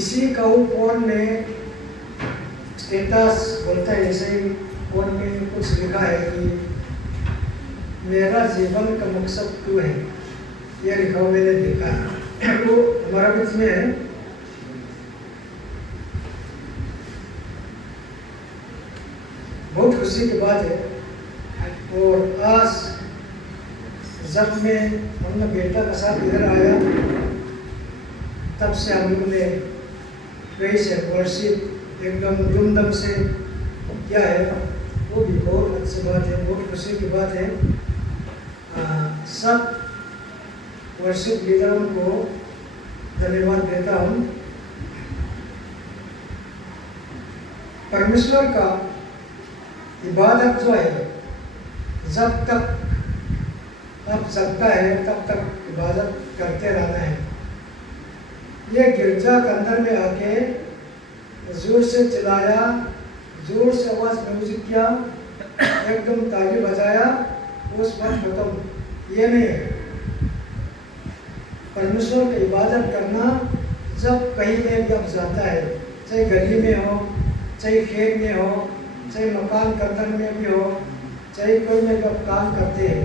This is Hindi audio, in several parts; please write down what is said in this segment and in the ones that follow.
किसी का वो फोन में स्टेटस बोलता है, जैसे फोन में कुछ लिखा है कि मेरा जीवन का मकसद तू है, ये लिखा हुआ मैंने देखा है। वो हमारा बीच में है। बहुत खुशी की बात है। और आज जब मैं अपना बेटा के साथ इधर आया, तब से हम लोग ने कई से वर्शिप एकदम धूमधाम से किया है। वो भी बहुत अच्छी बात है, बहुत खुशी की बात है। सब वर्शिप लीडरों को धन्यवाद देता हूँ। परमेश्वर का इबादत जो है, जब तक आप सकता है तब तक इबादत करते रहना है। ये गिरजा के अंदर में आके जोर से चिल्लाया, जोर से आवाज म्यूजिक किया, एकदम ताली बजाया, उस वक्त खत्म, ये नहीं है। परमेश्वर की इबादत करना जब कहीं में भी आप जाता है, चाहे गली में हो, चाहे खेत में हो, चाहे मकान के अंदर में भी हो, चाहे कोई में भी आप काम करते हैं,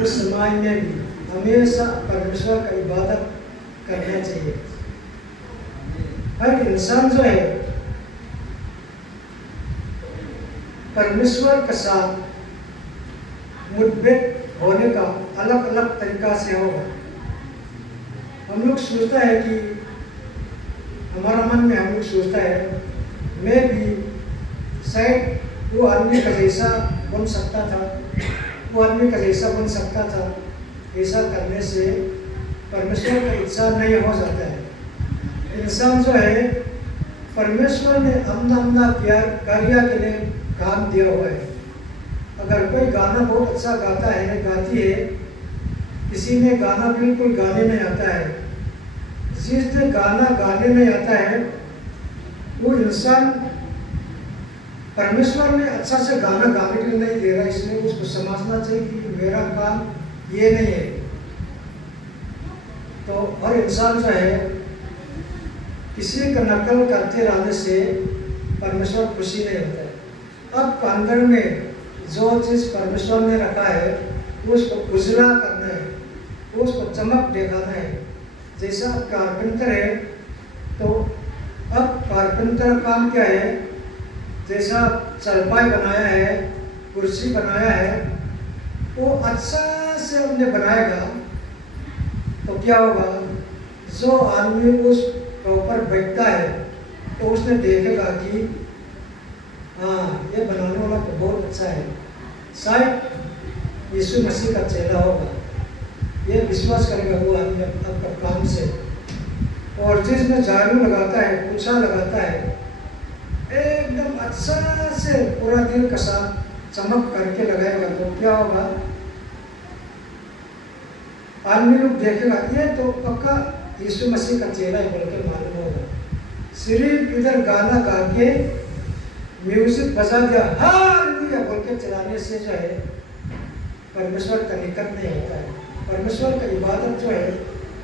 उस समय में भी हमेशा परमेश्वर का इबादत करना चाहिए। हर इंसान जो है परमेश्वर के साथ मुठभेड़ होने का अलग अलग तरीका से होगा। हम लोग सोचता है कि हमारा मन में हम लोग सोचता है मैं भी शायद वो आदमी का जैसा बन सकता था, वो आदमी का जैसा बन सकता था। ऐसा करने से परमेश्वर का इच्छा नहीं हो जाता है। इंसान जो है परमेश्वर ने अपना अपना प्यार कार्य के लिए काम दिया हुआ है। अगर कोई गाना बहुत अच्छा गाता है, गाती है, किसी ने गाना बिल्कुल गाने नहीं आता है, जिसने गाना गाने नहीं आता है वो इंसान परमेश्वर ने अच्छा से गाना गाने के लिए नहीं दे रहा। इसलिए उसको समझना चाहिए कि मेरा काम ये नहीं है। तो हर इंसान जो है किसी का नकल करते रहने से परमेश्वर खुशी नहीं होता है। अब अंदर में जो चीज़ परमेश्वर ने रखा है उसको उजला करना है, उसको चमक दिखाना है। जैसा कारपेंटर है, तो अब कारपेंटर का काम क्या है, जैसा चारपाई बनाया है, कुर्सी बनाया है, वो अच्छा से हमने बनाएगा तो क्या होगा, जो आदमी उस ऊपर बैठता है तो उसने देखेगा कि हाँ ये बनाने वाला तो बहुत अच्छा है, शायद यीशु मसीह का चेला होगा, ये विश्वास करेगा वो आदमी आपका काम से। और जिसमें झाड़ू लगाता है, पोछा लगाता है, एकदम अच्छा से पूरा दिन का साथ चमक करके लगाएगा तो क्या होगा, आदमी लोग देखेगा ये तो पक्का यीशु मसीह का चेला है बोल के मालूम होगा। सिर्फ इधर गाना गा के म्यूजिक बजा दिया हालेलुया बोल के चलाने से जो है परमेश्वर का निकट नहीं होता है। परमेश्वर का इबादत जो है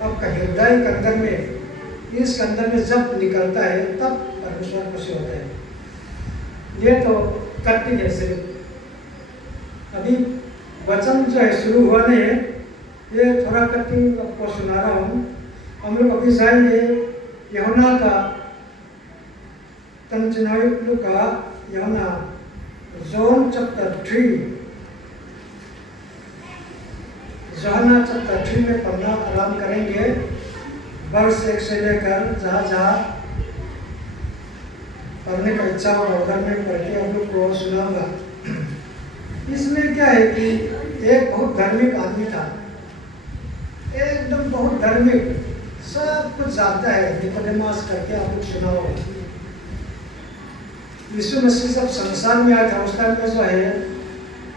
आपका हृदय के अंदर में, इस अंदर में जब निकलता है तब परमेश्वर खुशी होता है। ये तो कटिंग है सिर्फ, अभी वचन जो है शुरू हुआ नहीं है, ये थोड़ा कटिंग आपको सुना रहा हूँ। हम लोग अभी जाएंगे यूहन्ना का तंचनायुक्त का यूहन्ना जॉन चैप्टर 3, यूहन्ना चैप्टर 3 में पढ़ना आराम करेंगे, वर्ष 1 से लेकर जहाँ जहाँ पढ़ने का इच्छा होगा उधर में पढ़ के हम लोग को सुनाऊंगा। इसमें क्या है कि एक बहुत धार्मिक आदमी था, एकदम बहुत धार्मिक, सब कुछ जानता है, निकोदेमस करके आप लोग सुना होगा। यीशु मसीह जब संसार में आया था उस टाइम में जो है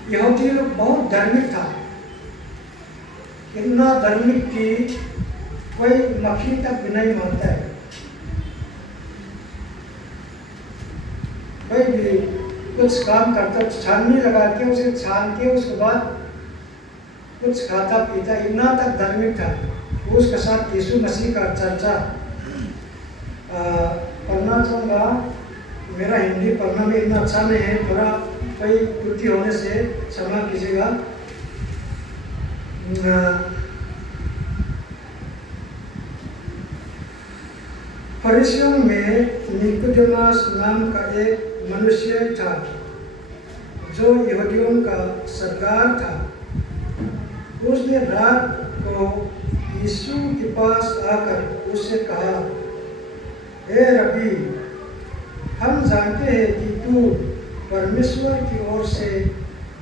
यहूदी लोग बहुत धार्मिक था, इतना धार्मिक कि कोई मक्खी तक भी नहीं मानता है, कोई भी कुछ काम करता छाननी लगा के उसे छान के उसके बाद कुछ खाता पीता, इतना तक धार्मिक था। उसके साथ यीशु मसीह का चर्चा पढ़ना चाहूँगा। मेरा हिंदी पढ़ना भी इतना अच्छा नहीं है, थोड़ा कोई त्रुटि होने से क्षमा कीजिएगा। फरीसियों में निकोदेमस नाम का एक मनुष्य था जो यहूदियों का सरदार था। उसने रात को यीशु के पास आकर उससे कहा, हे रबी, हम जानते हैं कि तू परमेश्वर की ओर से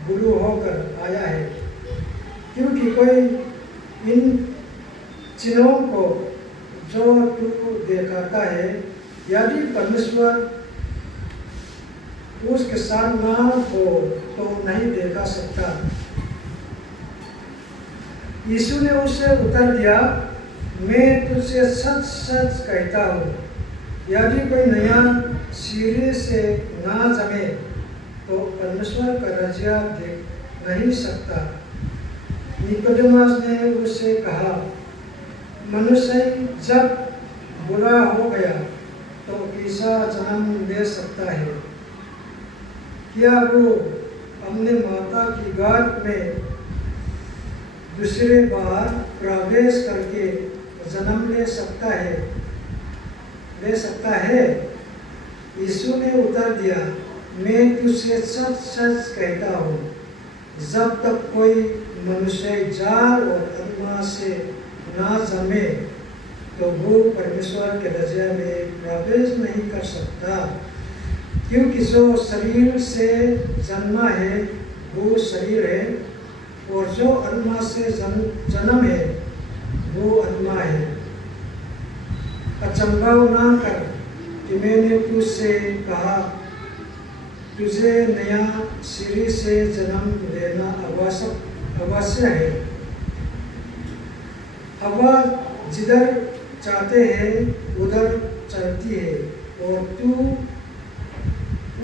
गुरु होकर आया है, क्योंकि कोई इन चिन्हों को जो तू दिखाता है, यदि परमेश्वर उसके साथ ना हो तो नहीं देखा सकता। यीशु ने उससे उत्तर दिया, मैं तुझसे सच सच कहता हूँ, यदि कोई नया सिरे से ना जमे तो परमेश्वर का राज्य देख नहीं सकता। निकोदेमस ने उससे कहा, मनुष्य जब बुरा हो गया तो कैसा जन्म ले सकता है? क्या वो अपने माता की गर्भ में दूसरे बार प्रवेश करके जन्म ले सकता है? यीशु ने उत्तर दिया, मैं तुझसे सच सच कहता हूँ, जब तक कोई मनुष्य जाल और आत्मा से ना जमे तो वो परमेश्वर के राज्य में प्रवेश नहीं कर सकता। क्योंकि जो शरीर से जन्मा है वो शरीर है, और जो आत्मा से जन्म है वो आत्मा है। अचंभा ना कर कि मैंने तुझसे कहा, तुझे नया सिरे से जन्म लेना अवश्य है। हवा जिधर चाहते हैं उधर चलती है, और तू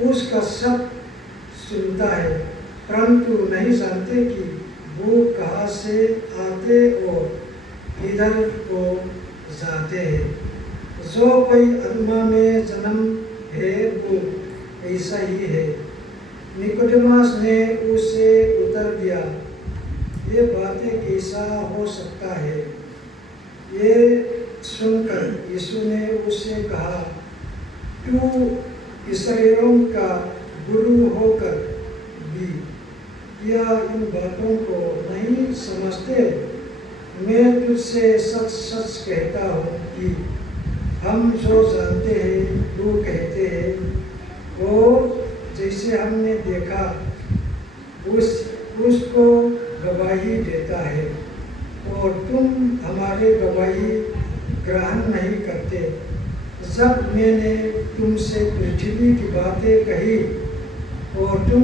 उसका शब्द सुनता है, परंतु नहीं जानते कि वो कहाँ से आते और इधर को जाते हैं। जो कोई आत्मा में जन्म है वो ऐसा ही है। निकोदेमस ने उसे उत्तर दिया, ये बातें कैसा हो सकता है? ये सुनकर यीशु ने उससे कहा, तू इस्राएलियों का गुरु होकर भी क्या इन बातों को नहीं समझते? मैं तुझसे सच सच कहता हूँ कि हम जो जानते हैं वो कहते हैं, और जैसे हमने देखा उसको गवाही देता है, और तुम हमारे गवाही ग्रहण नहीं करते। जब मैंने तुमसे पृथ्वी की बातें कही और तुम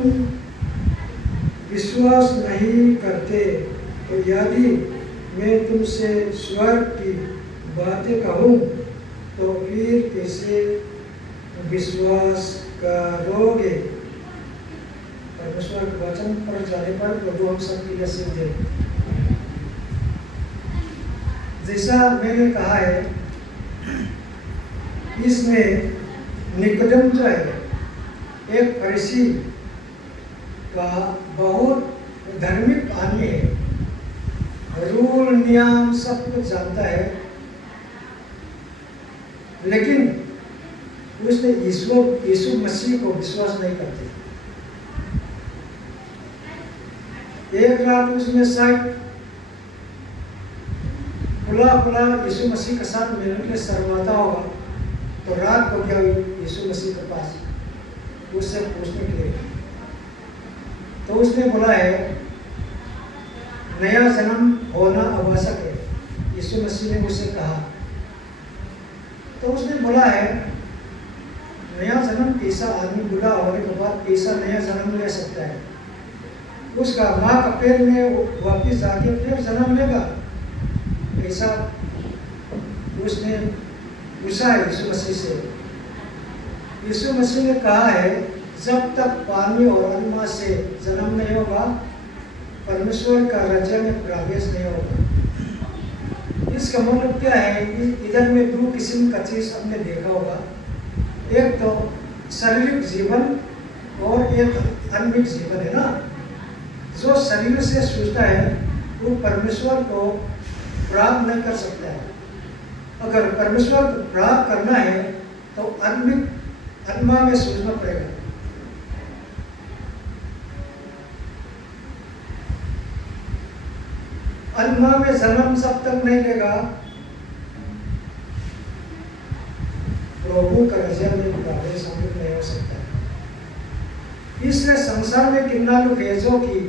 विश्वास नहीं करते, तो यदि मैं तुमसे स्वर्ग की बातें कहूँ तो फिर कैसे विश्वास करोगे? परमेश्वर के वचन पर जाने पर प्रभु हम सबके लिए सिद्ध है। जैसा मैंने कहा है, इसमें निकोदेम जो है एक फरीसी का बहुत धार्मिक आदमी है, रूल नियम सब कुछ जानता है, लेकिन उसने यीशु मसीह को विश्वास नहीं करते। एक रात उसने शायद खुला यीशु मसीह के साथ मिलने के लिए शर्माता होगा, तो रात को गया यीशु मसीह के पास उससे पूछने के लिए। तो उसने बोला है, नया जन्म होना आवश्यक है। यीशु मसीह ने उससे कहा, तो उसने बोला है, नया जन्म कैसा? आदमी बूढ़ा होने के बाद कैसा नया जन्म ले सकता है? उसका माँ का पेट में वापिस जाके फिर जन्म लेगा, ऐसा उसने पूछा है यीशु मसीह से। यीशु मसीह ने कहा है, जब तक पानी और आत्मा से जन्म नहीं होगा परमेश्वर का राज्य में प्रवेश नहीं होगा। इसका मतलब क्या है कि इधर में दो किस्म का चीज हमने देखा होगा, एक तो शारीरिक जीवन और एक आत्मिक जीवन है ना। जो शरीर से सूझता है वो परमेश्वर को प्राप्त नहीं कर सकता है। अगर परमेश्वर को प्राप्त करना है तो आत्मिक आत्मा में सूझना पड़ेगा। आत्मा में जन्म जब तक नहीं लेगा प्रभु का राज्य में प्रवेश शामिल नहीं हो सकता है। इसलिए संसार में कितना लोग है जो कि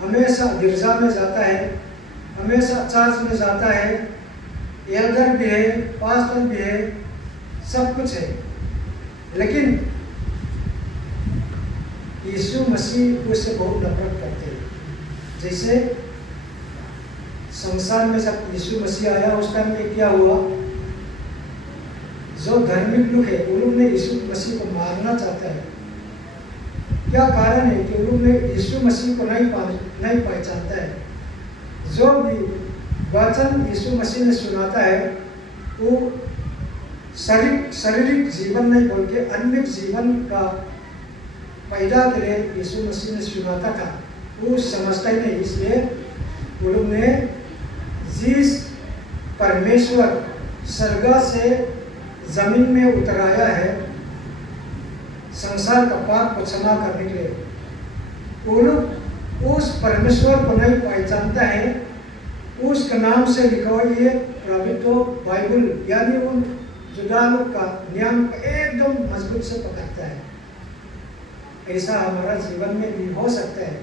हमेशा गिरजा में जाता है, हमेशा चर्च में जाता है, एल्डर भी है, पास्टर भी है, सब कुछ है, लेकिन यीशु मसीह उससे बहुत नफरत करते हैं। जैसे संसार में जब यीशु मसीह आया उस टाइम में क्या हुआ, जो धार्मिक लोग है उन लोग ने यीशु मसीह को मारना चाहता है। क्या कारण है कि उन लोग ने यीशु मसीह को नहीं पहचानता है। जो भी वचन यीशु मसीह ने सुनाता है वो शारीरिक जीवन नहीं बोल के आत्मिक जीवन का पैदा के लिए यीशु मसीह ने सुनाता था, वो समझता ही नहीं। इसलिए वो लोग ने जिस परमेश्वर स्वर्ग से जमीन में उतराया है संसार का पाप को क्षमा करने के लिए, वो लोग उस परमेश्वर को नहीं पहचानता है। उसका नाम से लिखा हुआ ये पवित्र बाइबल यानी उन जुदा लोग का नियम एकदम मजबूत से पकड़ता है। ऐसा हमारा जीवन में भी हो सकता है।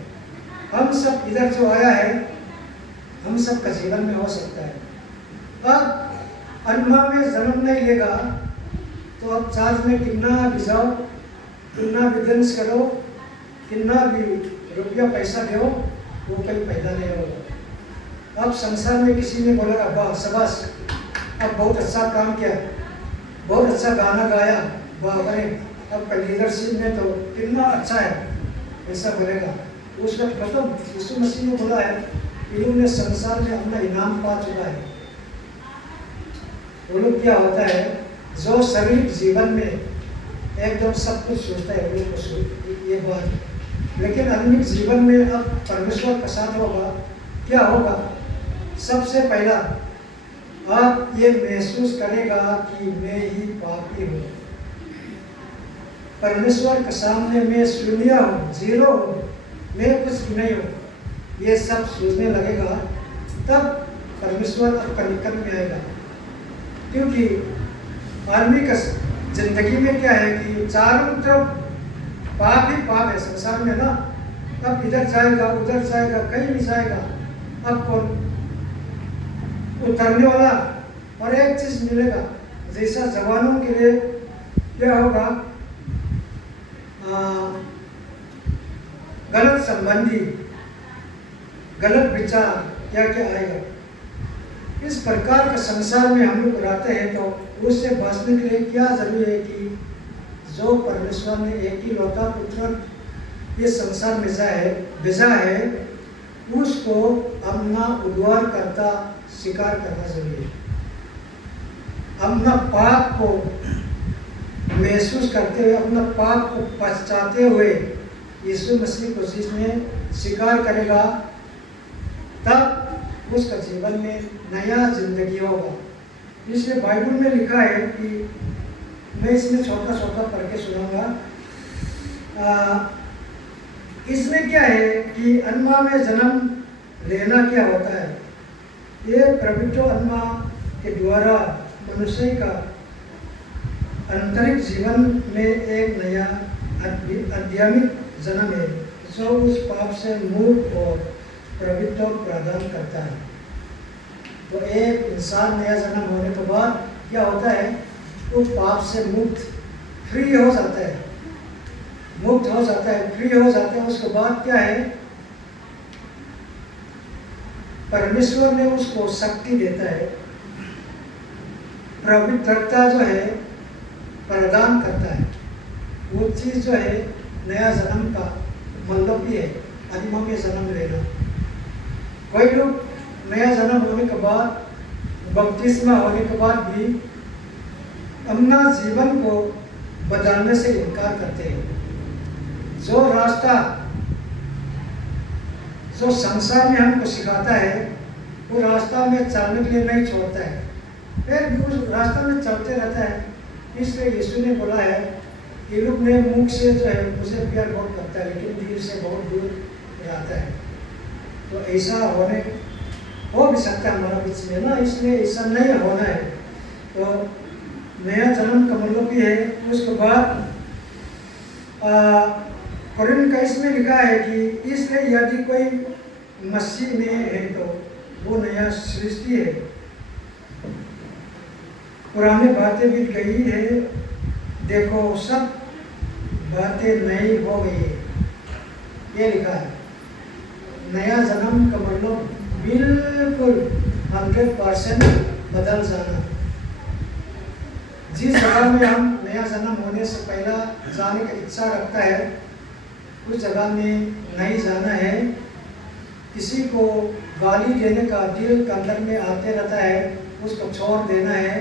हम सब इधर जो आया है हम सब का जीवन में हो सकता है। अब आत्मा में जन्म नहीं लेगा तो अब चार्ज में कितना भी जाओ, कितना भी डांस करो, कितना भी रुपया पैसा दो, वो कहीं पैदा नहीं होगा। अब संसार में किसी ने बोला वाह शाबाश, अब बहुत अच्छा काम किया, बहुत अच्छा गाना गाया, वाह अरे अब का लीडरशिप में तो कितना अच्छा है, ऐसा बोलेगा। उस वक्त खत्म। यीशु मसीह ने बोला है इन्होंने संसार में अपना इनाम पा चुका है। वो लोग क्या होता है जो शारीरिक जीवन में एकदम सब कुछ सोचता है वो लोग ये बात, लेकिन आत्मिक जीवन में अब परमेश्वर का साथ होगा, क्या होगा? सबसे पहला आप ये महसूस करेगा कि मैं ही पापी हूँ, परमेश्वर के सामने मैं शून्य हूँ, जीरो हूँ, मैं कुछ नहीं हूँ। ये सब सोचने लगेगा तब परमेश्वर आपका निकट में आएगा। क्योंकि आदमी का जिंदगी में क्या है कि चारों तरफ पाप ही पाप है संसार में ना। अब इधर जाएगा उधर जाएगा कहीं नहीं जाएगा। अब कौन उतरने वाला और एक चीज मिलेगा, जैसा जवानों के लिए क्या होगा, गलत संबंधी, गलत विचार क्या क्या आएगा। इस प्रकार का संसार में हम लोग रहते हैं तो उससे बचने के लिए क्या जरूरी है कि जो परमेश्वर ने एक ही लौता पुत्र ये संसार में भेजा है उसको अपना उद्धार करता स्वीकार करना जरूरी है। अपना पाप को महसूस करते हुए, अपना पाप को पछताते हुए यीशु मसीह को जिसने स्वीकार करेगा तब उसका जीवन में नया जिंदगी होगा। इसलिए बाइबल में लिखा है कि मैं इसमें छोटा छोटा पढ़ के सुनाऊंगा। इसमें क्या है कि आत्मा में जन्म लेना क्या होता है। ये पवित्र आत्मा के द्वारा मनुष्य का आंतरिक जीवन में एक नया आध्यात्मिक जन्म है जो उस पाप से मुक्त और पवित्र प्रदान करता है। तो एक इंसान नया जन्म होने के बाद क्या होता है, वो पाप से मुक्त फ्री हो जाता है, मुक्त हो जाता है, फ्री हो जाता है। उसके बाद क्या है, परमेश्वर ने उसको शक्ति देता है, पवित्रता जो है प्रदान करता है। वो चीज जो है नया जन्म का मतलब भी है, आत्मा में जन्म लेना। कोई लोग नया जन्म होने के बाद बपतिस्मा होने के बाद भी अपना जीवन को बदलने से इनकार करते हैं। जो रास्ता जो संसार में हमको सिखाता है वो रास्ता में चलने के लिए नहीं छोड़ता है, फिर भी उस रास्ता में चलते रहता है। इसलिए यीशु ने बोला है कि लोग ने मुख से जो है मुझे प्यार बहुत करता है लेकिन दिल से बहुत दूर रहता है। तो ऐसा हो भी सकता है हमारा बीच में ना, इसलिए ऐसा नहीं होना है। तो नया जन्म का मतलब ये है। उसके बाद कुरान का इसमें लिखा है कि इसलिए यदि कोई मसीह में है तो वो नया सृष्टि है, पुरानी बातें बीत गई है, देखो सब बातें नई हो गई है, ये लिखा है। नया जन्म का मतलब बिल्कुल 100% बदल जाना। जिस जगह में हम नया जन्म होने से पहला जाने की इच्छा रखता है उस जगह में नहीं जाना है। किसी को गाली देने का दिल के अंदर में आते रहता है, उसको छोड़ देना है।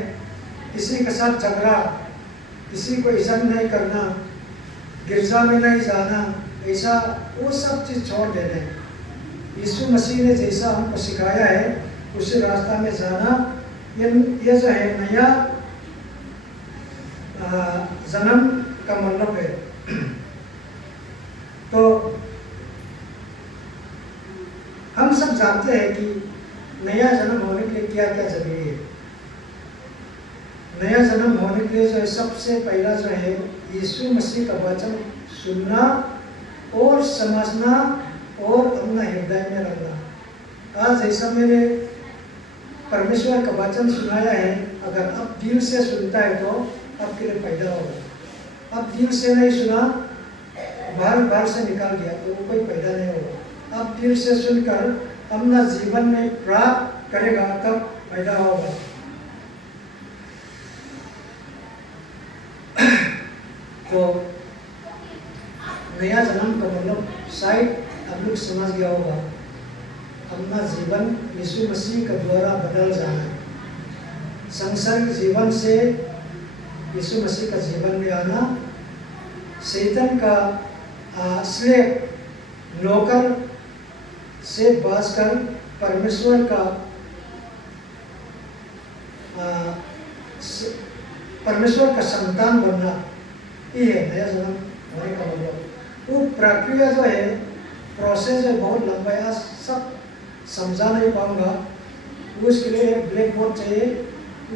किसी के साथ झगड़ा, किसी को इज्जत नहीं करना, गिरजा में नहीं जाना, ऐसा वो सब चीज़ छोड़ देना है। यीशु मसीह ने जैसा हमको सिखाया है उसी रास्ता में जाना, ये जो है नया जन्म का मतलब है। तो हम सब जानते हैं कि नया जन्म होने के लिए क्या क्या जरूरी है। नया जन्म होने के लिए जो है सबसे पहला जो है यीशु मसीह का वचन सुनना और समझना और अपना हृदय में रखना। आज ऐसा मैंने परमेश्वर का वचन सुनाया है, अगर अब दिल से सुनता है तो आपके लिए फायदा होगा। अब दिल से नहीं सुना, बाहर से निकाल दिया तो वो कोई फायदा नहीं होगा। अब दिल से सुनकर अपना जीवन में प्राप्त करेगा तब फायदा होगा। तो नया जन्म का मतलब शायद आप लोग समझ गया होगा, अपना जीवन यीशु मसीह के द्वारा बदल जाना है। संसारिक जीवन से यीशु मसीह का जीवन में आना, शैतान का स्लेव नौकर से बचकर परमेश्वर का संतान बनना, ये है नया जन्म होने का मतलब। वो प्रक्रिया जो है, प्रोसेस है, बहुत लंबा है, सब समझा नहीं पाऊंगा। उसके लिए एक ब्लैक बोर्ड चाहिए,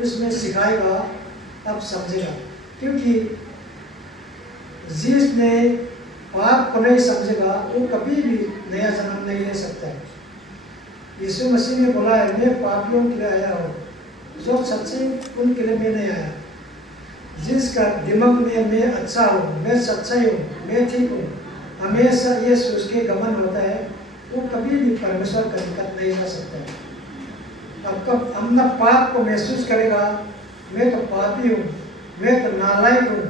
उसमें सिखाएगा, अब समझेगा। क्योंकि जिसने पाप को नहीं समझेगा वो कभी भी नया जन्म नहीं ले सकता है। यीशु मसीह ने बोला है, मैं पापियों के लिए आया हूँ, जो सच्चे उनके लिए मैं नहीं आया। जिसका दिमाग में मैं अच्छा हूँ, मैं सच्चाई हूँ, मैं ठीक हूँ, हमेशा ये सोच के गमन होता है, वो कभी भी परमेश्वर का निकट नहीं जा सकता है। अब कब अपना पाप को महसूस करेगा, मैं तो पापी हूँ, मैं तो नालायक हूँ,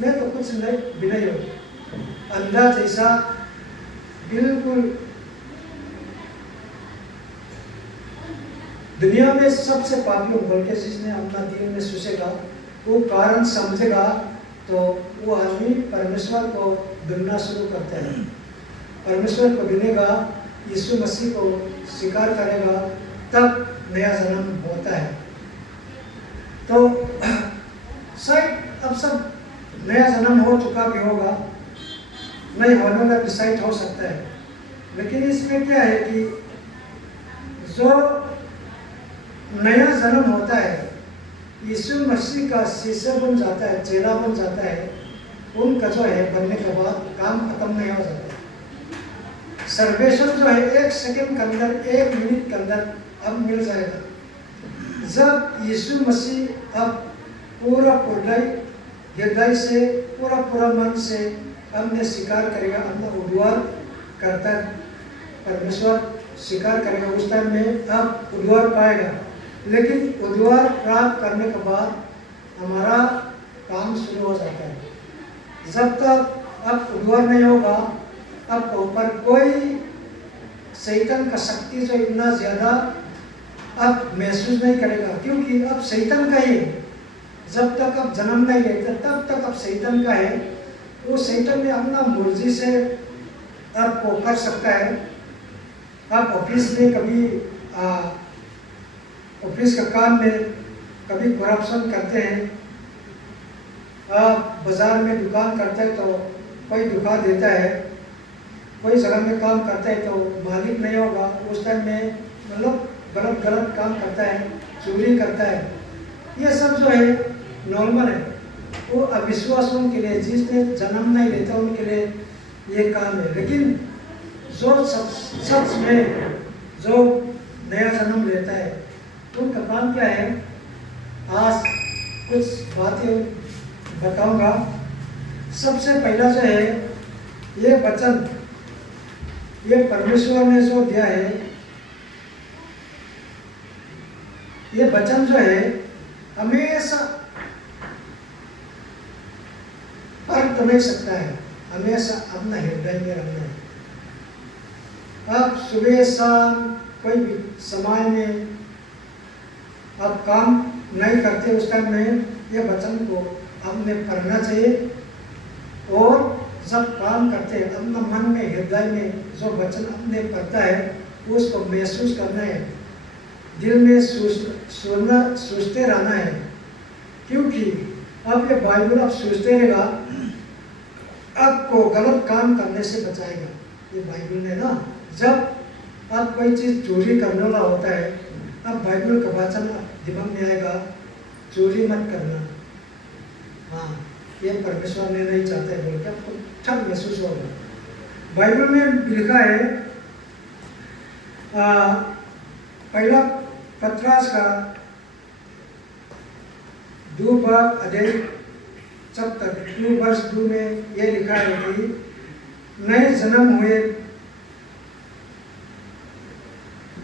मैं तो कुछ नहीं भी नहीं हूँ, अंधा जैसा बिल्कुल दुनिया में सबसे पापी हूँ बोल के जिसने अपना दिल में सोचेगा, वो कारण समझेगा, तो वो आदमी परमेश्वर को ढूंढना शुरू करता है। परमेश्वर को ढूंढेगा, यीशु मसीह को स्वीकार करेगा, तब नया जन्म होता है। तो शायद अब सब नया जन्म हो चुका भी होगा, नहीं होने वाला डिसाइड हो सकता है। लेकिन इसमें क्या है कि जो नया जन्म होता है, यीशु मसीह का शिष्य बन जाता है, चेला बन जाता है, उनका जो है बनने के बाद काम खत्म नहीं हो जाता। सर्वेशन जो है 1 सेकंड के अंदर, 1 मिनट के अंदर अब मिल जाएगा। जब यीशु मसीह अब पूरा हृदय से, पूरा मन से हमने स्वीकार करेगा, अपना उद्धार करता परमेश्वर स्वीकार करेगा, उस टाइम में अब उद्धार पाएगा। लेकिन उद्धार प्राप्त करने के बाद हमारा काम शुरू हो जाता है। जब तक अब उद्धार नहीं होगा, अब ऊपर कोई शैतान का शक्ति जो इतना ज़्यादा अब महसूस नहीं करेगा, क्योंकि अब शैतान का ही जब तक अब जन्म नहीं लेता तब तक अब शैतान का है। वो शैतान ने अपना मर्जी से आपको कर सकता है। आप ऑफिस में कभी ऑफिस का काम में कभी करप्शन करते हैं, आप बाजार में दुकान करते हैं तो कोई धोखा देता है, कोई जगह में काम करता है तो मालिक नहीं होगा उस टाइम में, मतलब गलत काम करता है, चोरी करता है, ये सब जो है नॉर्मल है। वो अविश्वासों के लिए, जिसने जन्म नहीं लेता उनके लिए ये काम है। लेकिन जो सच में जो नया जन्म लेता है उनका काम क्या है, आज कुछ बातें बताऊंगा। सबसे पहला जो है ये वचन, ये परमेश्वर ने जो दिया है, ये वचन जो है हमेशा फर्क नहीं सकता है, हमेशा अपना हृदय में रखना है। आप सुबह शाम कोई भी समाज में आप काम नहीं करते उस टाइम में ये वचन को आपने पढ़ना चाहिए, और जब काम करते हैं अपना मन में हृदय में जो वचन अपने पढ़ता है उसको महसूस करना है, दिल में सोचते रहना है। क्योंकि अब ये बाइबल आप सोचते रहेगा आपको गलत काम करने से बचाएगा। ये बाइबल ने ना, जब आप कोई चीज़ चोरी करने वाला होता है, अब बाइबल का वचन दिमाग में आएगा, चोरी मत करना। हाँ, ये परमेश्वर ने नहीं चाहते बोल के आपको ठग महसूस होगा। बाइबल में लिखा है पहला पत्रास का 2:2 में ये लिखा है कि नए जन्म हुए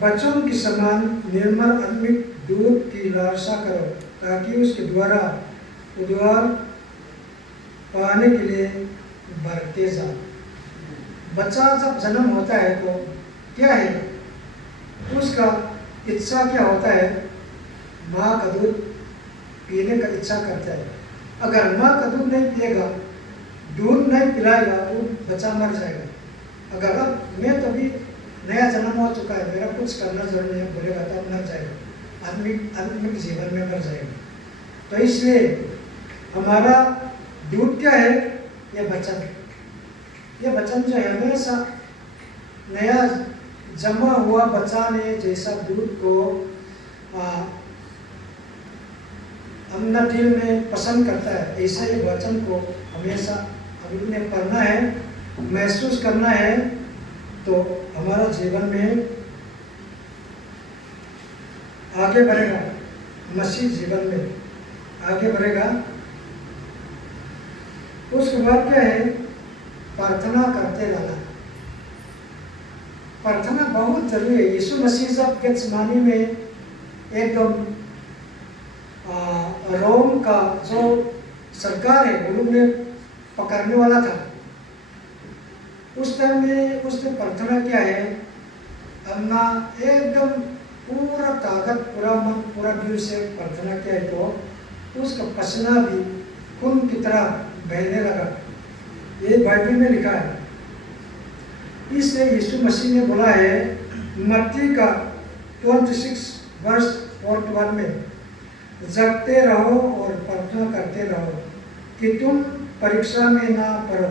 बच्चों के समान निर्मल आत्मिक दूध की लालसा करो, ताकि उसके द्वारा उद्धार पाने के लिए बढ़ते जाओ। बच्चा जब जन्म होता है तो क्या है, उसका इच्छा क्या होता है, माँ का दूध पीने का इच्छा करता है। अगर माँ का दूध नहीं पिएगा, दूध नहीं पिलाएगा तो बच्चा मर जाएगा। अगर अब मैं तो भी नया जन्म हो चुका है, मेरा कुछ करना जरूरी है बोलेगा तो मर जाएगा, आत्मिक जीवन में मर जाएगा। तो इसलिए हमारा दूध क्या है, ये वचन। ये वचन जो है हमेशा नया जमा हुआ बच्चा ने जैसा दूध को अपना दिल में पसंद करता है, ऐसा ही वचन को हमेशा हमने पढ़ना है, महसूस करना है, तो हमारा जीवन में आगे बढ़ेगा, मसीह जीवन में आगे बढ़ेगा। उसके बाद क्या है, प्रार्थना करते रहना। प्रार्थना बहुत जरूरी है। यीशु मसीह जब गेत्सेमानी में एकदम रोम का जो सरकार है वो ने पकड़ने वाला था, उस टाइम में उसने प्रार्थना किया है, अपना एकदम पूरा ताकत, पूरा मन, पूरा दिल से प्रार्थना किया है, तो उसका पसीना भी खून की तरह बहने लगा। ये बाइबल में लिखा है। इसलिए यीशु मसीह ने बोला है मत्ती का 26:41 में, जगते रहो और प्रार्थना करते रहो कि तुम परीक्षा में ना पड़ो।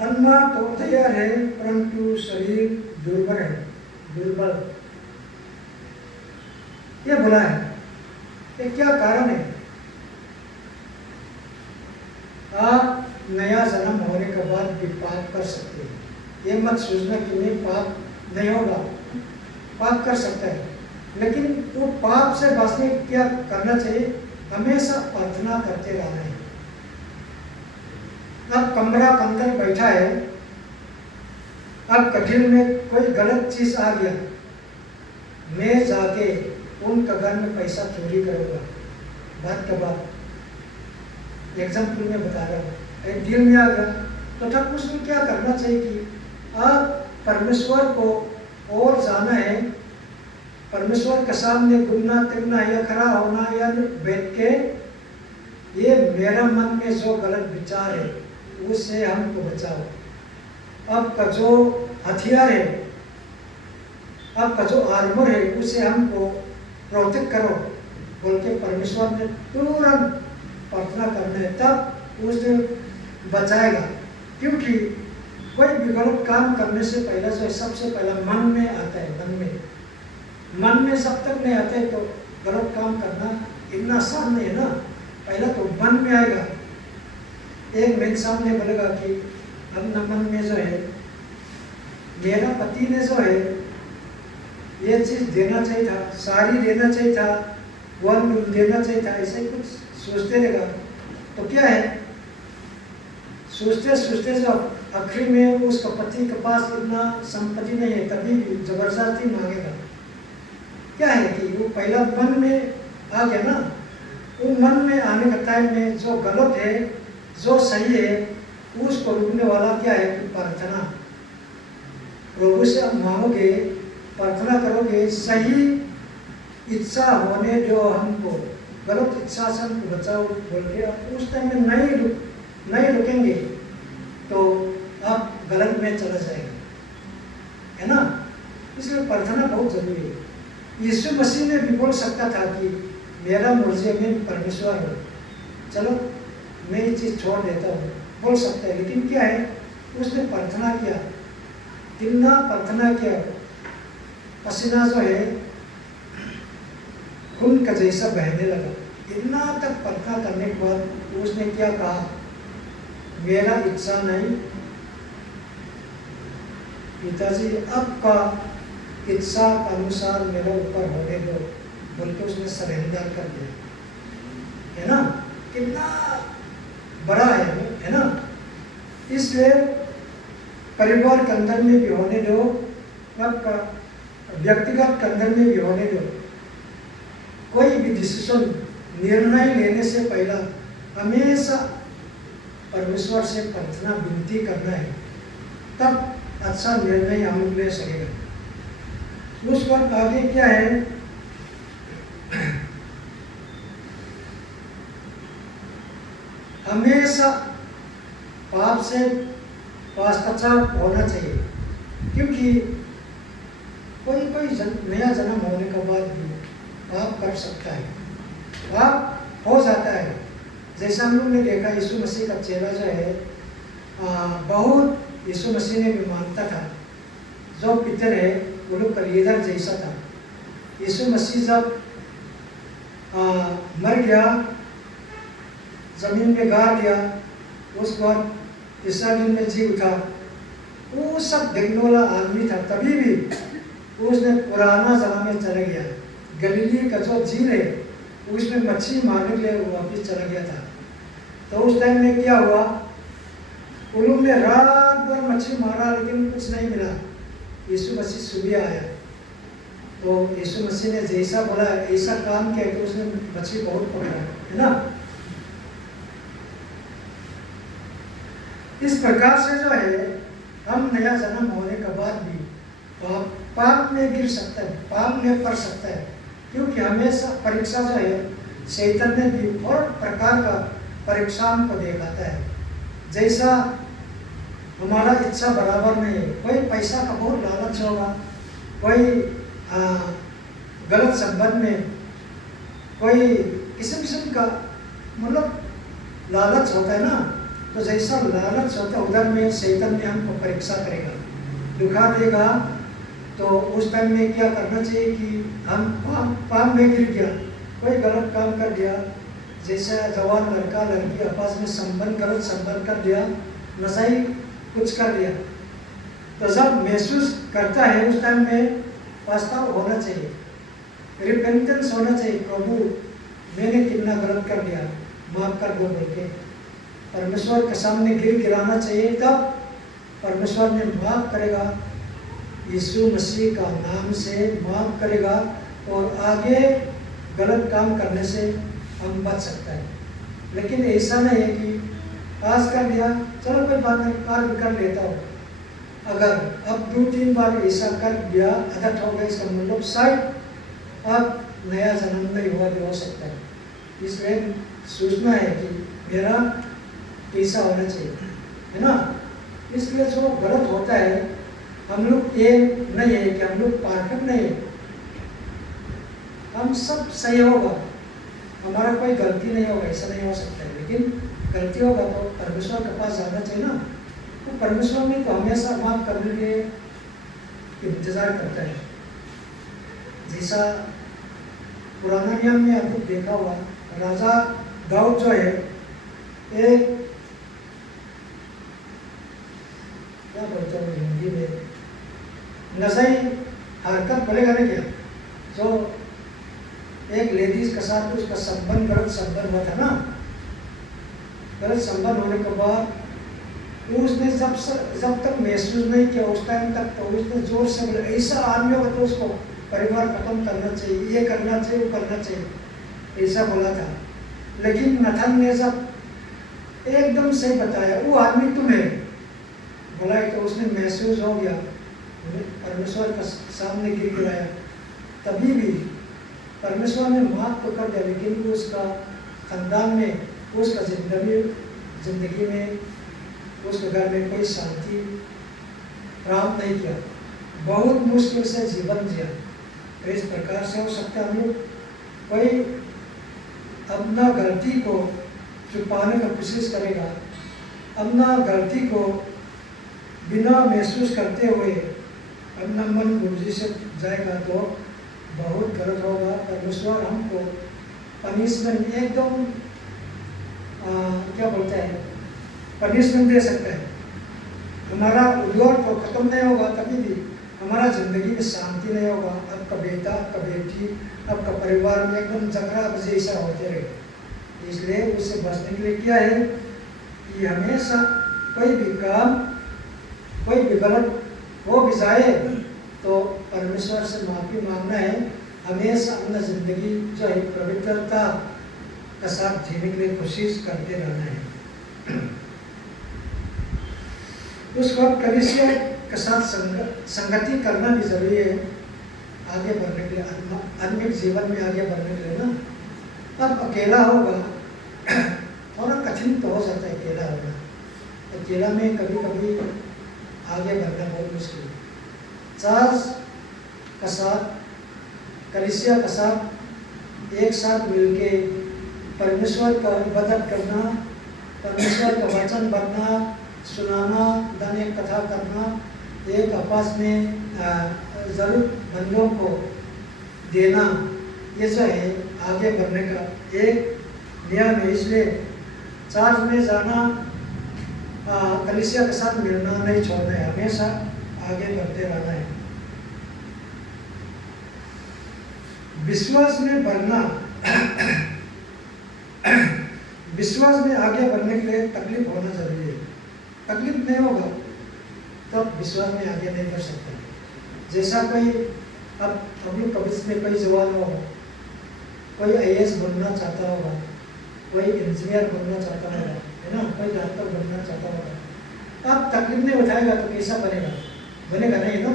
आत्मा तो तैयार है परंतु शरीर दुर्बल। ये बोला है। ये क्या कारण है? आप नया जन्म होने के बाद भी पाप कर सकते हैं। ये मत सोचना कि मैं पाप नहीं होगा, पाप कर सकता है, लेकिन वो पाप से बचने क्या करना चाहिए, हमेशा प्रार्थना करते रहना है। अब कमरा के अंदर बैठा है, अब कठिन में कोई गलत चीज आ गया, मैं जाके उनका घर में पैसा चोरी करूँगा। बात के बाद एग्जाम्पल में बता रहा हूँ, एक दिल में आ गया, तो तब उसमें क्या करना चाहिए कि आप परमेश्वर को और जाना है, परमेश्वर के सामने घूमना तिरना या खड़ा होना या बैठ के ये मेरा मन में जो गलत विचार है उससे हमको बचाओ। आपका जो हथियार है, आपका जो आर्मर है उसे हमको प्रोटेक्ट करो बोल के परमेश्वर ने तुरंत प्रार्थना करना है, तब उसे बचाएगा। क्योंकि कोई भी गलत काम करने से पहले जो सबसे पहला मन में आता है, मन में जब तक नहीं आते तो गलत काम करना इतना आसान नहीं है ना, पहला तो मन में आएगा। एक मेरे सामने बोलेगा कि अपना मन में जो है मेरा पति ने जो है ये चीज देना चाहिए था, साड़ी देना चाहिए था, वन देना चाहिए था, ऐसे कुछ सोचते रहेगा। तो क्या है, सोचते सोचते जब आखिरी में उसका पति के पास इतना संपत्ति नहीं है तभी भी जबरदस्ती मांगेगा। क्या है कि वो पहला मन में आ गया ना, वो मन में आने का टाइम में जो गलत है जो सही है उसको रोकने वाला क्या है कि प्रार्थना। प्रभु से आप मांगोगे, प्रार्थना करोगे, सही इच्छा होने दो हमको, गलत इच्छा से हमको बचाओ बोल के उस टाइम में नहीं रुकेंगे तो आप गलत में चला जाएगा, है ना। इसलिए प्रार्थना बहुत जरूरी है। यीशु मसीह ने भी बोल सकता था कि मेरा मुर्जे में परमेश्वर हो, चलो मैं ये चीज़ छोड़ देता हूँ, बोल सकता है। लेकिन क्या है, उसने प्रार्थना किया, इतना प्रार्थना किया, पसीना जो है खून का जैसा बहने लगा। इतना तक प्रार्थना करने के बाद उसने क्या कहा, मेरा इच्छा नहीं पिताजी आपका इच्छा के अनुसार मेरे ऊपर होने दो बोल के उसने सरेंडर कर दिया, है ना। कितना बड़ा है ना। इसलिए परिवार के अंदर में भी होने दो, आपका व्यक्तिगत के अंदर में भी होने दो, कोई भी डिसीजन निर्णय लेने से पहला हमेशा परमेश्वर से प्रार्थना विनती करना है, तब अच्छा निर्णय हम ले सकेगा। उस वक्त आगे क्या है, हमेशा पाप से पश्चाताप होना चाहिए। क्योंकि कोई नया जन्म होने के बाद भी पाप कर सकता है, पाप हो जाता है। जैसा हम लोग ने देखा यीशु मसीह का चेहरा जो है बहुत यीशु मसीह ने भी मानता था, जो पितर है वो लोग का लीडर जैसा था। यीशु मसीह जब मर गया, जमीन में गाड़ दिया, उस बाद तीसरा दिन में जी उठा, वो सब देखने वाला आदमी था। तभी भी उसने पुराना जमाने में चला गया, गलीली का जो झील है उसमें मच्छी मारने के लिए वापिस चला गया था। तो उस टाइम में क्या हुआ, उन लोग ने रात भर मच्छी मारा लेकिन कुछ नहीं मिला। यीशु मसीह सुबह आया तो यीशु मसीह ने जैसा बोला ऐसा काम किया कि उसने मछली बहुत पकड़ा, है ना। इस प्रकार से जो है हम नया जन्म होने के बाद भी पाप में गिर सकता है, पाप में पड़ सकता है। क्योंकि हमेशा परीक्षा जो है शैतान ने भी और प्रकार का परीक्षा हमको दिखाता है। जैसा हमारा इच्छा बराबर नहीं है, कोई पैसा का बहुत लालच होगा, कोई गलत संबंध में, कोई किस्म किस्म का मतलब लालच होता है ना। तो जैसा लालच होता है उधर में शैतान ने हमको परीक्षा करेगा, दुखा देगा। तो उस टाइम में क्या करना चाहिए कि हम पाप में गिर गया, कोई गलत काम कर दिया, जैसे जवान लड़का लड़की आपस में गलत संबंध कर दिया, नशाई कुछ कर दिया, तो जब महसूस करता है उस टाइम में पछतावा होना चाहिए, रिपेंटेंस होना चाहिए। प्रभु मैंने कितना गलत कर दिया, माफ कर दो बोल के परमेश्वर के सामने गिराना चाहिए, तब परमेश्वर ने माफ करेगा, यीशु मसीह का नाम से माफ करेगा और आगे गलत काम करने से हम बच सकते हैं। लेकिन ऐसा नहीं है कि पास कर दिया चलो कोई बात नहीं, कार्य कर लेता हूँ। अगर अब 2-3 बार ऐसा कर दिया, आदत हो गया, इसका मतलब शायद अब नया जन्म नहीं हुआ भी हो सकता है। इसलिए सोचना है कि मेरा कैसा होना चाहिए, है ना। इसलिए जो गलत होता है, हम लोग ये नहीं है कि हम लोग परफेक्ट नहीं है, हम सब सही होगा, हमारा कोई गलती नहीं होगा, ऐसा नहीं हो सकता है। लेकिन गलती होगा तो परमेश्वर के पास जाना चाहिए ना। तो परमेश्वर ने तो हमेशा माफ करने के इंतजार करता है। जैसा पुराना नियम में आपको देखा हुआ, राजा दाऊद जो है, एक क्या बोलते हैं हिंदी में, नशई हरकत बोलेगा ना क्या, जो एक लेडीज के साथ उसका संबंध, गलत संबंध हुआ था ना। गलत संबंध होने के बाद उसने जब तक महसूस नहीं किया उस टाइम तक, तो उसने जोर से बोला ऐसा आदमी होगा तो उसको परिवार खत्म करना चाहिए, ये करना चाहिए, वो करना चाहिए, ऐसा बोला था। लेकिन नथन ने जब एकदम सही बताया, वो आदमी तुम है बोला, तो उसने महसूस हो गया, परमेश्वर का सामने गिर गिराया। तभी भी परमेश्वर ने माफ तो कर दिया, लेकिन वो उसका खानदान में, उसका जिंदगी में, उसके घर में कोई शांति प्राप्त नहीं किया, बहुत मुश्किल से जीवन जिया। तो इस प्रकार से हो सकता है हम लोग कोई अपना गलती को छुपाने का कोशिश करेगा, अपना गलती को बिना महसूस करते हुए अपना मन गुर्जी से जाएगा तो बहुत गलत होगा। परमेश्वर हमको पनिशमेंट एकदम क्या बोलते हैं, पनिशमेंट दे सकता है। हमारा उद्योग तो खत्म नहीं होगा, तभी भी हमारा जिंदगी में शांति नहीं होगा। आपका बेटा, आपका बेटी, आपका परिवार में एकदम झगड़ा जैसा होते रहे। इसलिए उससे बचने के लिए क्या है कि हमेशा कोई भी काम, कोई भी गलत हो भी जाए तो परमेश्वर से माफी मांगना है। हमेशा अपना जिंदगी जो है पवित्रता का साथ जीने के लिए कोशिश करते रहना है। उस वक्त कलीसिया के साथ संगति करना भी जरूरी है आगे बढ़ने के लिए, आत्मिक जीवन में आगे बढ़ने के लिए ना। अब अकेला होगा थोड़ा कठिन तो हो सकता है, अकेला होगा, अकेला में कभी कभी आगे बढ़ना बहुत मुश्किल है। चर्च का साथ, कलीसिया का साथ एक साथ मिलके परमेश्वर का इबादत करना, परमेश्वर का वचन पढ़ना, सुनाना, दान कथा करना, एक आपस में जरूरतमंदों को देना, ये जो है आगे बढ़ने का एक नियम है। इसलिए चर्च में जाना, कलीसिया के साथ मिलना नहीं छोड़ना है, हमेशा आगे बढ़ते रहना है। विश्वास में बढ़ना विश्वास में आगे बढ़ने के लिए तकलीफ होना जरूरी है। तकलीफ नहीं होगा तब विश्वास में आगे नहीं बढ़ सकते। जैसा कोई अब हम लोग कभी में कोई जवान होगा, कोई IAS बनना चाहता होगा, कोई इंजीनियर बनना चाहता होगा, है ना, कोई डॉक्टर बनना चाहता होगा। अब तकलीफ नहीं उठाएगा तो कैसा बनेगा? बनेगा नहीं ना,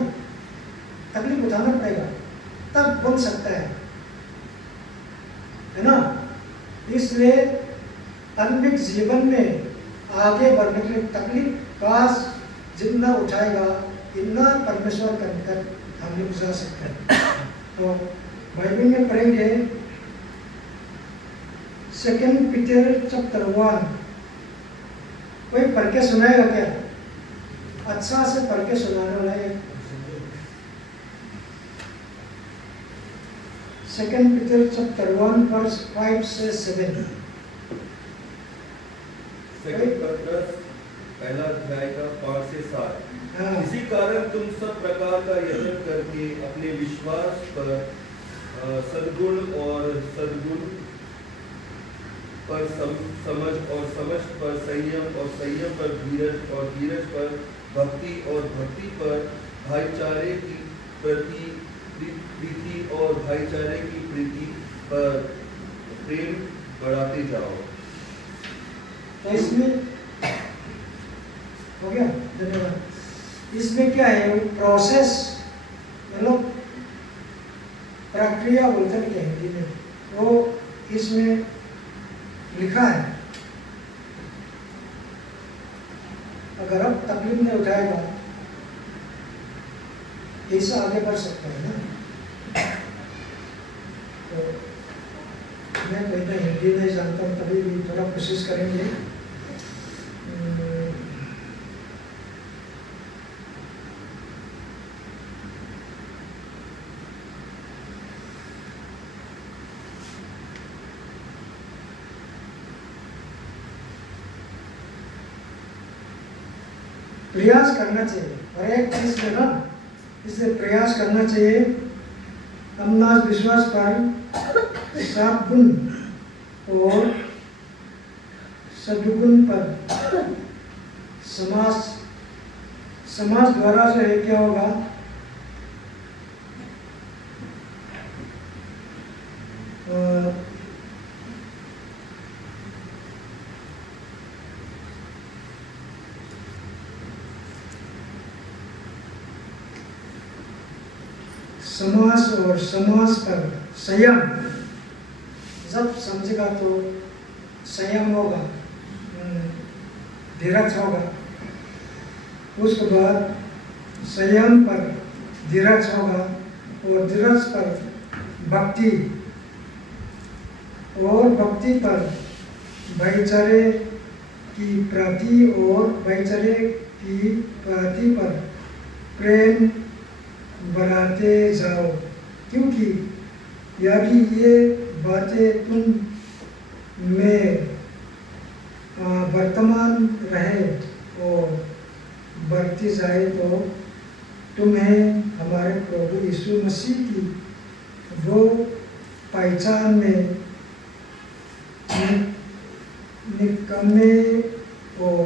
तकलीफ उठाना पड़ेगा तब बन सकता है ना। इसलिए आत्मिक जीवन में आगे बढ़ने के लिए तकलीफ काश जितना उठाएगा इतना परमेश्वर का निकट हम लोग जा सकते हैं। तो बाइबल में पढ़ेंगे 2 पीटर चैप्टर 1। कोई पढ़ के सुनाएगा क्या? अच्छा से पढ़ के सुनाने वाला है। 2 पीटर चैप्टर 1 वर्स 5 से 7। पहला अध्याय का 5 से 7। इसी कारण तुम सब प्रकार का यत्न करके अपने विश्वास पर सद्गुण और सद्गुण पर समझ और समझ पर संयम और संयम पर धीरज और धीरज पर भक्ति और भक्ति पर भाईचारे की प्रीति और भाईचारे की प्रीति पर प्रेम बढ़ाते जाओ। तो इसमें हो गया, धन्यवाद। इसमें क्या है प्रोसेस, मतलब प्रक्रिया बोलते हैं हिंदी में, वो इसमें लिखा है। अगर अब तकलीफ नहीं उठाएगा ऐसा आगे बढ़ सकता है ना। तो मैं कोई ना हिंदी नहीं जानता हूँ, तभी भी थोड़ा कोशिश करेंगे। प्रयास करना चाहिए और एक चीज में ना, इससे प्रयास करना चाहिए। अपना विश्वास पर 7 गुण और सदगुण पर समाज द्वारा जो है क्या होगा, समास और समास पर संयम जब समझेगा तो संयम होगा, धीरज होगा। उसके बाद संयम पर धीरज होगा और धीरज पर भक्ति और भक्ति पर भाईचारे की प्राप्ति और भाईचारे की प्राप्ति पर प्रेम बढ़ाते जाओ, क्योंकि यदि ये बातें तुम में वर्तमान रहे और बढ़ती जाए तो तुम्हें हमारे प्रभु यीशु मसीह की वो पहचान में निकम्मे और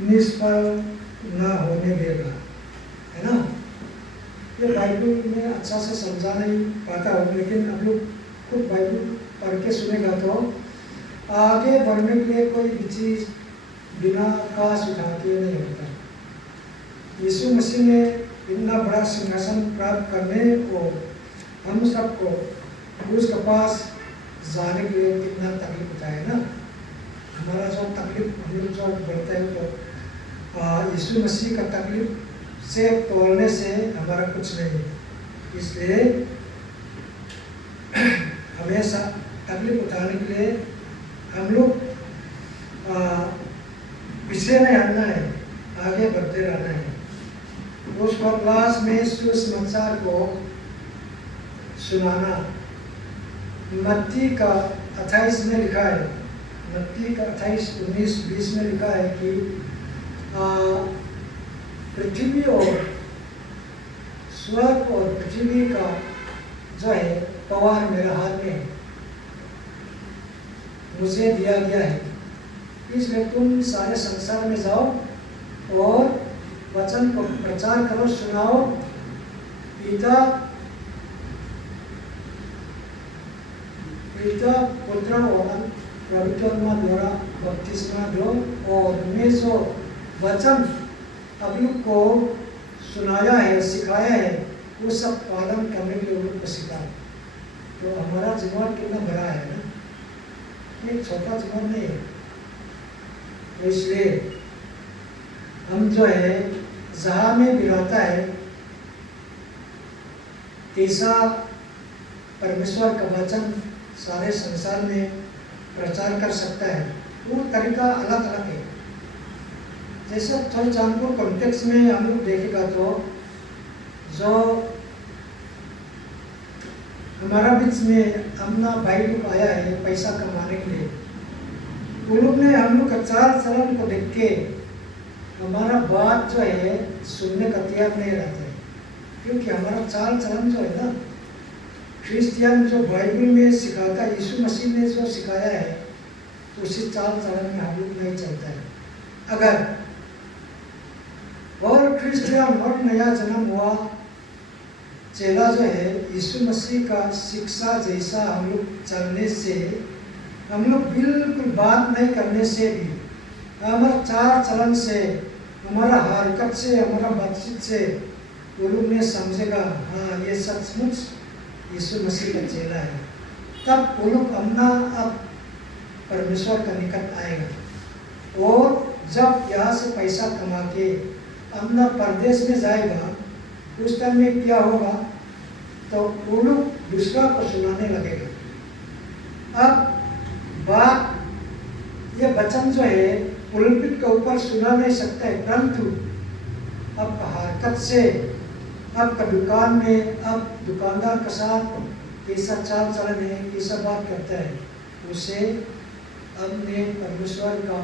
निष्फल न होने देगा, है ना। ये बाइबल में अच्छा से समझा नहीं पाता हूँ, लेकिन अब लोग खुद बाइबल पढ़ के सुनेगा तो आगे बढ़ने के लिए कोई भी चीज बिना काश उठा के नहीं होता। यीशु मसीह ने इतना बड़ा सिंहासन प्राप्त करने को हम सबको उसके पास जाने के लिए कितना तकलीफ उठाए ना। हमारा जो तकलीफ हम लोग जो बढ़ते हैं तो यीशु मसीह का तकलीफ से तोड़ने से हमारा कुछ नहीं। इसलिए हमेशा तकलीफ उठाने के लिए हम लोग पीछे नहीं हटना है, आगे बढ़ते रहना है। उस क्लास में सुसमाचार को सुनाना। मत्ती का 28 में लिखा है, मत्ती का 28, 19, 20 में लिखा है कि पृथ्वी और स्वर्ग और पृथ्वी का जो है पवार मेरे हाथ में मुझे दिया गया है। इसलिए तुम सारे संसार में जाओ और वचन को प्रचार करो, सुनाओ। पिता पुत्र और पवित्र आत्मा द्वारा बपतिस्मा दो और मैं जो वचन अभी को सुनाया है, सिखाया है, वो सब पालन करने के लिए उन को सिखाओ। तो हमारा जीवन कितना बड़ा है ना, एक छोटा जीवन नहीं है। तो इसलिए हम जो है जहाँ में भी रहता है ऐसा परमेश्वर का वचन सारे संसार में प्रचार कर सकता है। वो तरीका अलग अलग है। जैसे थोड़ा जानपुर कॉन्टेक्स्ट में हम लोग देखेगा तो जो हमारा बीच में अपना भाई लोग आया है पैसा कमाने के लिए, वो लोग ने हम लोग का चाल चलन को देख के हमारा बात जो है सुनने का तैयार नहीं रहते, क्योंकि हमारा चाल चलन जो है ना, क्रिश्चियन जो बाइबल में सिखाता है, यीशु मसीह ने जो सिखाया है, तो उसी चाल चलन में हम लोग नहीं चलता है। अगर और क्रिश्चियन और नया जन्म हुआ चेला जो है यीशु मसीह का शिक्षा जैसा हम लोग चलने से, हम लोग बिल्कुल बात नहीं करने से भी, हमारा चाल चलन से, हमारा हरकत से, हमारा बातचीत से वो लोग ने समझेगा हाँ ये सचमुच यीशु मसीह का चेला है, तब वो लोग अपना अब परमेश्वर का निकट आएगा। और जब यहाँ से पैसा कमा के अपना परदेश में जाएगा, उस टाइम में क्या होगा, तो वो लोग दूसरा को सुनाने लगेगा। अब बात ये वचन जो है पुलपिट के ऊपर सुना नहीं सकता है, परंतु अब हरकत से, अब का दुकान में, अब दुकानदार के साथ कैसा चाल चलन है, कैसा बात करता है, उसे अपने परमेश्वर का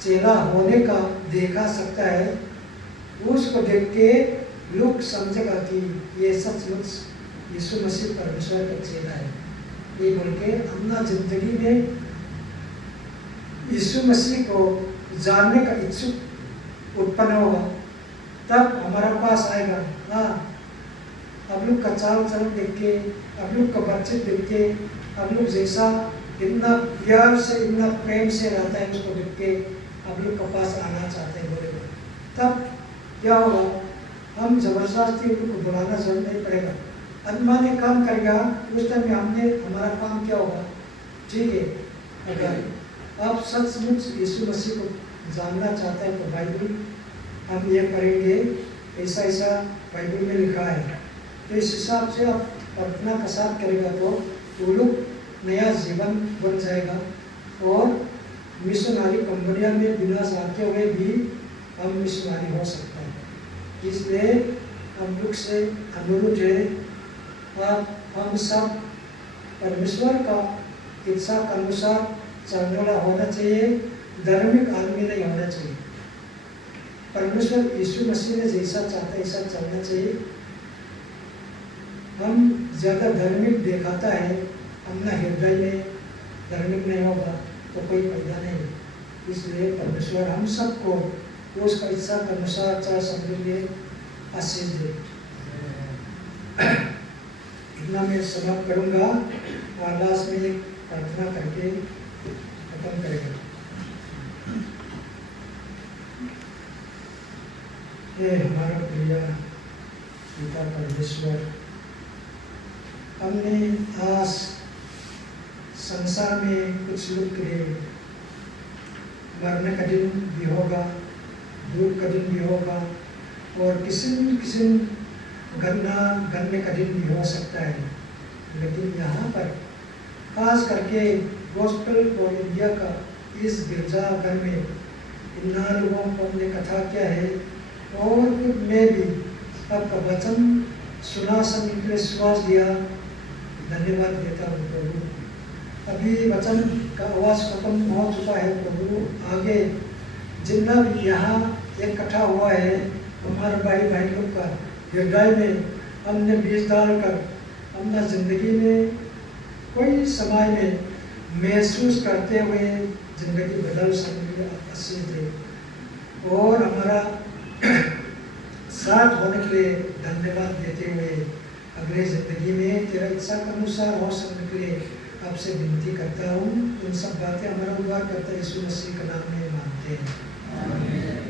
चेला होने का देखा सकता है। उसको देख के लोग समझेगा कि ये सचमुच यीशु मसीह परमेश्वर का चेला है। ये बोल के अपना जिंदगी में यीशु मसीह को जानने का इच्छुक उत्पन्न होगा, तब हमारा पास आएगा। हाँ, अब लोग का चाल चलन देख के, अब लोग का बातचीत देख के, अब लोग जैसा इतना प्यार से, इतना प्रेम से रहता है, उसको देख के अब लोग के पास आना चाहते हैं बोले। तब क्या होगा, हम जबरदस्ती उनको बुलाना जरूर नहीं पड़ेगा। आत्मा ने काम करेगा, उस टाइम में हमने हमारा काम क्या होगा, ठीक है। अगर आप सचमुच यीशु मसीह को जानना चाहते हैं तो बाइबल हम ये पढ़ेंगे, ऐसा ऐसा बाइबल में लिखा है, तो इस हिसाब से आप प्रार्थना का साथ करेगा तो वो लोग नया जीवन बन जाएगा। और मिशनरी कंपनियां में बिना जाते हुए भी हम मिशनरी हो सकते हैं। इसलिए हम लोग से अनुरोध है, हम सब परमेश्वर का इच्छा के अनुसार चलने वाला होना चाहिए, धार्मिक आदमी नहीं होना चाहिए। परमेश्वर यीशु मसीह ने जैसा चाहता है ऐसा चलना चाहिए। हम ज़्यादा धार्मिक दिखाता है, अपना हृदय में धार्मिक नहीं होगा तो कोई फायदा नहीं। इसलिए परमेश्वर हम सबको उसका इच्छा के अनुसार चार समझेंगे, आशीष दे। इतना मैं समाप्त करूँगा और लास्ट में एक प्रार्थना करके खत्म करेंगे। हे हमारा प्रिय पिता परमेश्वर, हमने आज संसार में कुछ लोग के लिए मरने का दिन भी होगा, दुख का दिन भी होगा, और किसी किसी घटना घटने का दिन भी हो सकता है। लेकिन यहाँ पर खास करके गॉस्पेल फॉर इंडिया का इस गिरजाघर में इन लोगों को हमने कथा किया है, और मैं भी आपका वचन सुना, सुनने के लिए श्वास दिया, धन्यवाद देता हूँ प्रभु। अभी वचन का आवाज़ खत्म हो चुका है प्रभु, आगे जितना भी यहाँ इकट्ठा हुआ है हमारे भाई भाई लोग का हृदय में हमने बीज डालकर अपना जिंदगी में कोई समय में महसूस करते हुए जिंदगी बदल सकने आशीष दे, और हमारा साथ होने के लिए धन्यवाद देते हुए अगले जिंदगी में तेरा इच्छा के अनुसार हो सकने के लिए आपसे विनती करता हूँ। इन सब बातें हमारा उद्धार करता यीशु मसीह के नाम में मांगते हैं।